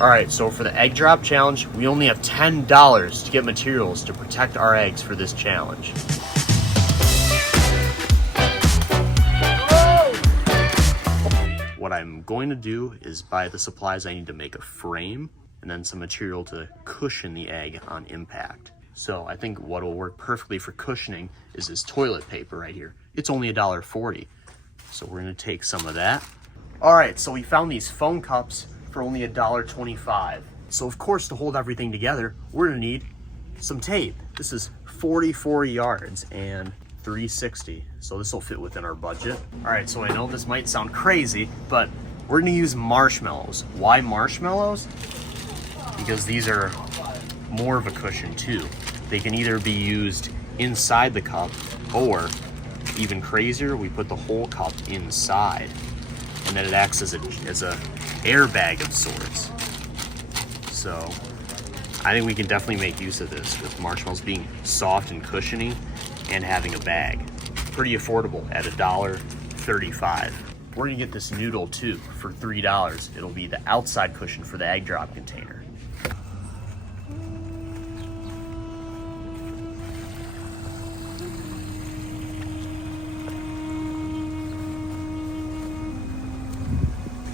All right, so for the egg drop challenge, we only have $10 to get materials to protect our eggs for this challenge. What I'm going to do is buy the supplies I need to make a frame and then some material to cushion the egg on impact. So I think what will work perfectly for cushioning is this toilet paper right here. It's only $1.40. So we're gonna take some of that. All right, so we found these foam cups for only $1.25. So of course, to hold everything together, we're gonna need some tape. This is 44 yards and 360. So this will fit within our budget. All right, so I know this might sound crazy, but we're gonna use marshmallows. Why marshmallows? Because these are more of a cushion too. They can either be used inside the cup, or even crazier, we put the whole cup inside, and then it acts as a airbag of sorts. So I think we can definitely make use of this with marshmallows being soft and cushiony and having a bag. Pretty affordable at $1.35. We're gonna get this noodle too for $3. It'll be the outside cushion for the egg drop container.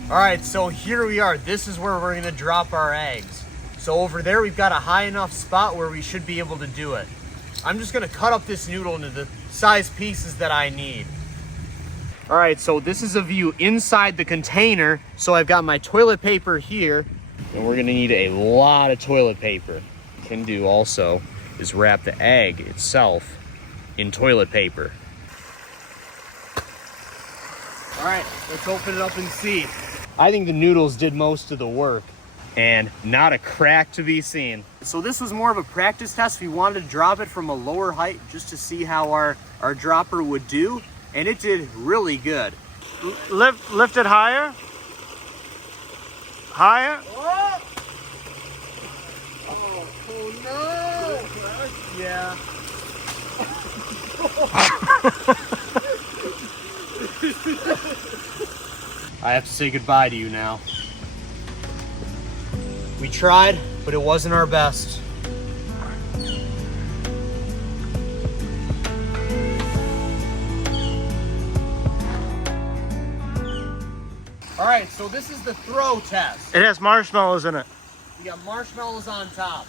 All right, so here we are. This is where we're gonna drop our eggs. So over there, we've got a high enough spot where we should be able to do it. I'm just gonna cut up this noodle into the size pieces that I need. All right, so this is a view inside the container. So I've got my toilet paper here, and we're gonna need a lot of toilet paper. What we can do also is wrap the egg itself in toilet paper. All right, let's open it up and see. I think the noodles did most of the work, and not a crack to be seen. So this was more of a practice test. We wanted to drop it from a lower height just to see how our dropper would do, and it did really good. Lift it higher. Higher. What? Oh no! Yeah. I have to say goodbye to you now. We tried, but it wasn't our best. All right, so this is the throw test. It has marshmallows in it. We got marshmallows on top.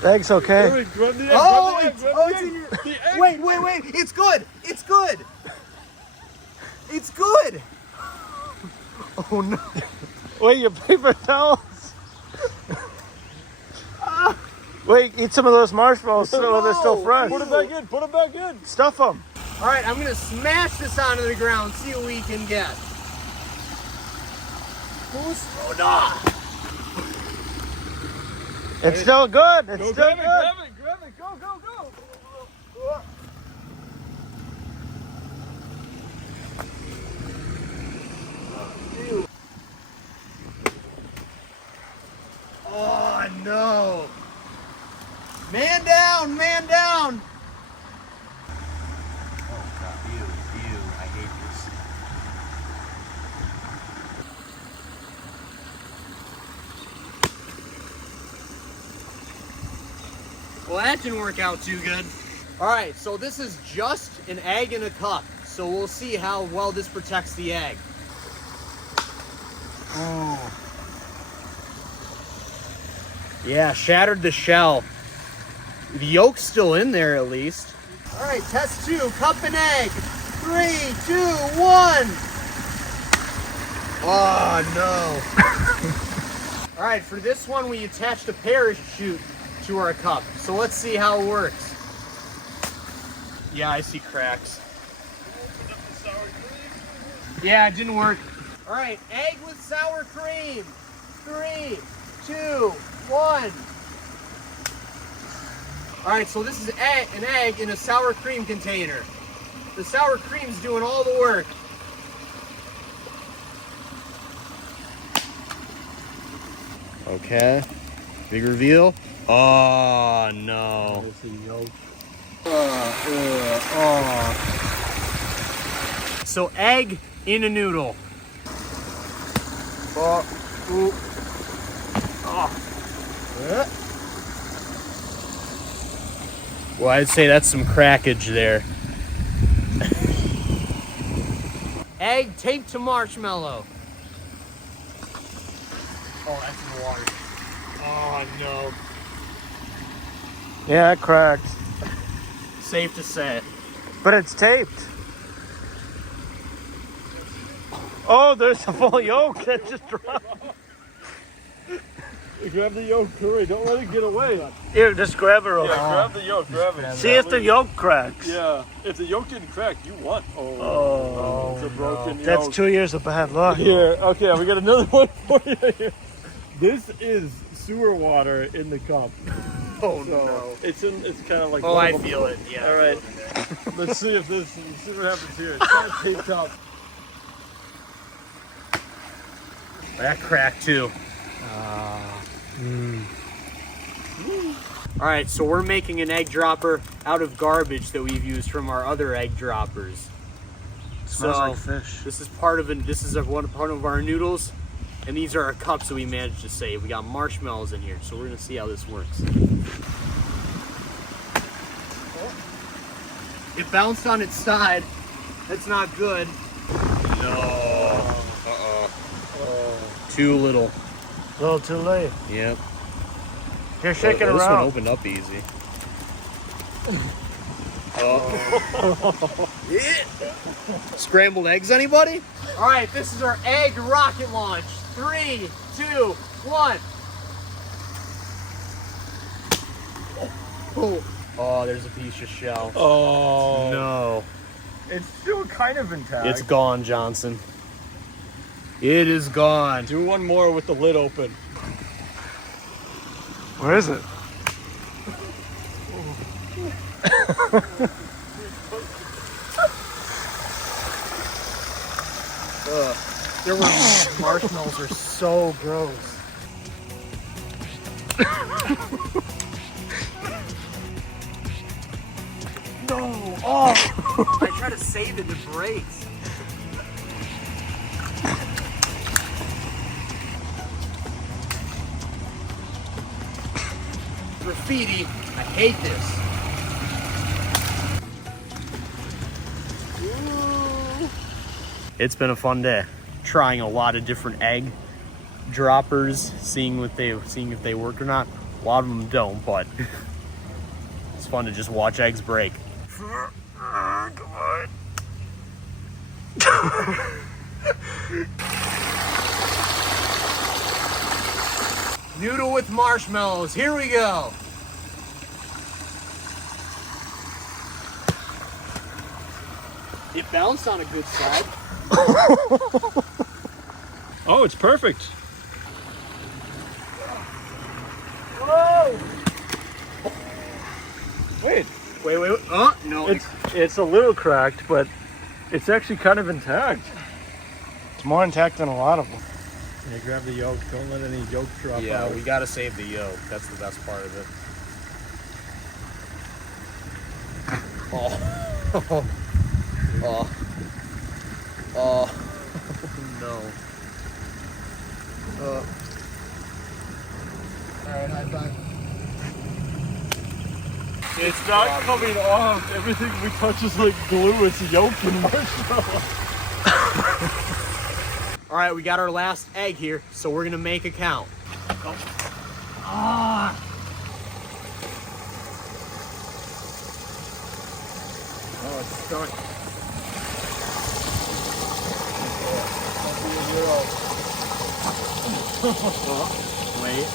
The egg's okay. It's in your... Wait, it's good. It's good. It's good. Oh no. Wait, your paper towels. Wait, eat some of those marshmallows so they're still fresh. Put it back in. Put it back in. Stuff them. All right, I'm gonna smash this onto the ground. See what we can get. Oh no. It's still good. It's still good. Grab it. Go. Oh no. Man down. Oh god, ew, I hate this. Well, that didn't work out too good. All right, so this is just an egg in a cup. So we'll see how well this protects the egg. Oh. Yeah, shattered the shell. The yolk's still in there at least. All right, test 2, cup and egg. 3, 2, 1. Oh no. All right, for this one, we attached a parachute to our cup. So let's see how it works. Yeah, I see cracks. Yeah, it didn't work. All right, egg with sour cream. 3, 2, 1. All right, so this is an egg in a sour cream container. The sour cream's doing all the work. Okay, big reveal. Oh no. so egg in a noodle. Well, I'd say that's some crackage there. Egg taped to marshmallow. Oh, that's in the water. Oh, no. Yeah, it cracked. Safe to say. But it's taped. Oh, there's a full yolk that just dropped. Grab the yolk, hurry, don't let it get away. Here, just grab it real quick. Grab the yolk, grab it. See if the yolk cracks. Yeah, if the yolk didn't crack, you won. Oh, it's a broken yolk. that's 2 years of bad luck. Here, okay, we got another one for you here. This is sewer water in the cup. Oh, So no. it's kind of like. Oh, I feel it. Yeah. All right. Let's see what happens here. It's kind of taped up. That cracked too. All right, so we're making an egg dropper out of garbage that we've used from our other egg droppers. Smells like fish. This is part of part of our noodles, and these are our cups that we managed to save. We got marshmallows in here, so we're gonna see how this works. It bounced on its side. That's not good. No. Too little. A little too late. Yep. You're shaking This one around. opened up easy. Scrambled eggs, anybody? All right, this is our egg rocket launch. 3, 2, 1. Oh, there's a piece of shell. Oh. No. It's still kind of intact. It's gone, Johnson. It is gone. Do one more with the lid open. Where is it? There were marshmallows are so gross. No! Oh! I try to save it, it breaks. Graffiti. I hate this. It's been a fun day. Trying a lot of different egg droppers, seeing if they work or not. A lot of them don't, but it's fun to just watch eggs break. Come on. Noodle with marshmallows. Here we go. It bounced on a good side. Oh, it's perfect. Whoa! Wait, Wait. Oh, no. it's a little cracked, but it's actually kind of intact. It's more intact than a lot of them. Yeah, grab the yolk. Don't let any yolk drop Yeah, out. we gotta save the yolk. That's the best part of it. Oh. Oh. No. Alright, high five. It's not coming off. Everything we touch is like glue. It's yolk and marshmallow. Alright, we got our last egg here, so we're gonna make a count. Oh, it's stuck. Wait.